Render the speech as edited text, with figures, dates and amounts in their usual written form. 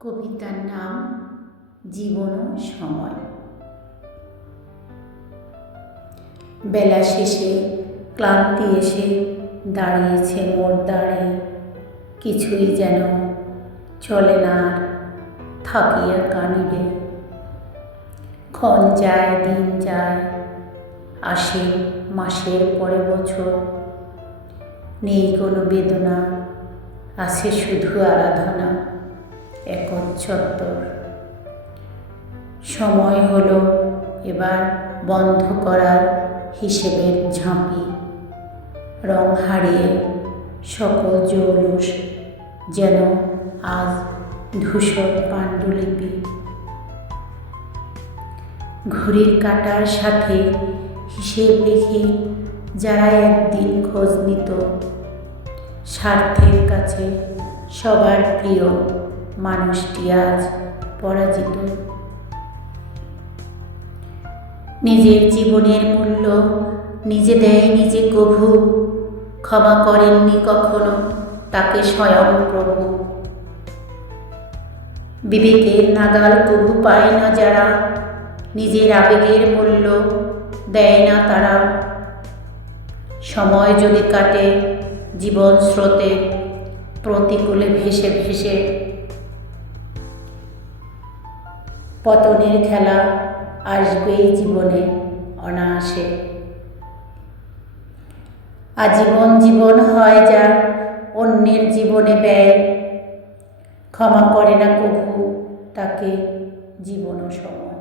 কবিতার নাম জীবন ও সময়। বেলা শেষে ক্লান্তি এসে দাঁড়িয়েছে মোর দ্বারে, কিছুই যেন চলে না আর থাকিয়া কানিরে। ক্ষণ যায় দিন যায়, আসে মাসের পরে বছর, নেই কোনো বেদনা, আছে শুধু আরাধনা একচ্ছত্বর। সময় হলো এবার বন্ধ করার হিসেবের ঝাঁপি, রং হারিয়ে সকল জৌলুস যেন আজ ধূসর পাণ্ডুলিপি। ঘড়ির কাঁটার সাথে হিসেব রেখে যারা একদিন খোঁজ নিত, স্বার্থের কাছে সবার প্রিয় মানুষটি আজ পরাজিত। নিজের জীবনের মূল্য নিজে দেয় নিজে কভু, ক্ষমা করেননি কখনো তাকে স্বয়ং প্রভু। বিবেকের নাগাল কভু পায় না যারা, নিজের আবেগের মূল্য দেয় না তারা। সময় যদি কাটে জীবন স্রোতে প্রতিকূলে ভেসে ভেসে, পতনের খেলা আসবেই জীবনে অনায়াসে। আজীবন জীবন হয় যার অন্যের জীবনে ব্যয়, ক্ষমা করে না কভু তাকে জীবন ও সময়।